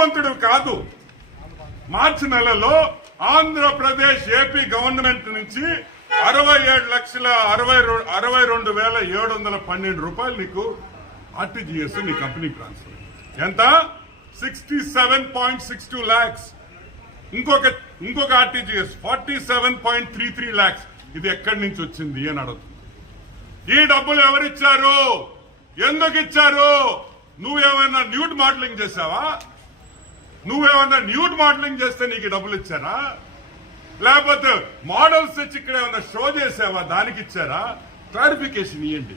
బుద్ధిమంతుడు కాదు. మార్చి నెలలో Andhra Pradesh AP government నుంచి అరవై ఏడు లక్షల అరవై అరవై రెండు వేల ఏడు వందల పన్నెండు రూపాయలు నీకు ఆర్టీజీఎస్ నీ కంపెనీ ట్రాన్స్ఫర్. ఎంత? Sixty seven point six two lakhs ఇంకొక ఇంకొక RTGS forty seven point three three lakhs ఇది ఎక్కడి నుంచి వచ్చింది అని అడుగుతుంది. ఈ డబ్బులు ఎవరిచ్చారు ఎందుకు ఇచ్చారు? నువ్వేమైనా న్యూట్ మోడలింగ్ చేసావా నువ్వేమన్నా న్యూడ్ మోడలింగ్ చేస్తే నీకు డబ్బులు ఇచ్చారా? లేకపోతే మోడల్స్ తెచ్చి ఇక్కడ ఏమన్నా షో చేసావా? దానికి ఇచ్చారా? క్లారిఫికేషన్ ఇవ్వండి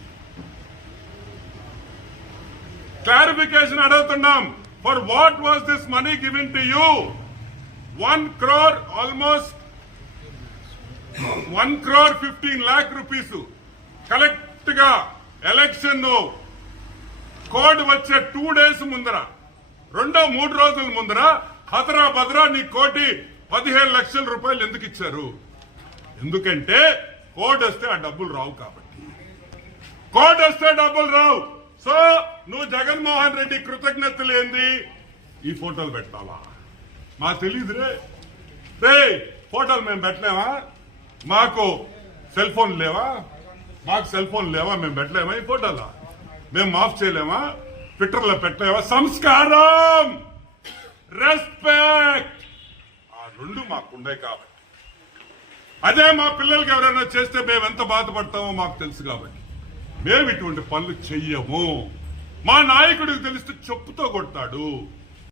క్లారిఫికేషన్ అడుగుతున్నాం. For what was this money given to you one crore almost one crore fifteen lakh rupees కలెక్ట్గా election code వచ్చే టూ డేస్ ముందర. రెండో మూడు రోజుల ముందర హతరా భద్రా నీ కోటి పదిహేను లక్షల రూపాయలు ఎందుకు ఇచ్చారు? ఎందుకంటే కోడ్ వస్తే ఆ డబ్బులు రావు కాబట్టి. కోడ్ వస్తే డబ్బులు రావు. సో నువ్వు జగన్మోహన్ రెడ్డి కృతజ్ఞతలు ఏంది? ఈ ఫోటోలు పెట్టాలా మాకు తెలియదురే రే ఫోటోలు మేము పెట్టలేమా? మాకు సెల్ ఫోన్ లేవా? మాకు సెల్ ఫోన్ లేవా? మేము పెట్టలేమా ఈ ఫోటోలా? మేము మాఫ్ చేయలేమా? ట్విట్టర్లో సంస్కారం! రెస్పెక్ట్! ఆ రెండు మాకుండే కాబట్టి. అదే మా పిల్లలకి ఎవరైనా చేస్తే మేము ఎంత బాధపడతామో మాకు తెలుసు కాబట్టి. మేము ఇటువంటి పనులు చెయ్యము. మా నాయకుడికి తెలిస్తే చెప్పుతో కొడతాడు.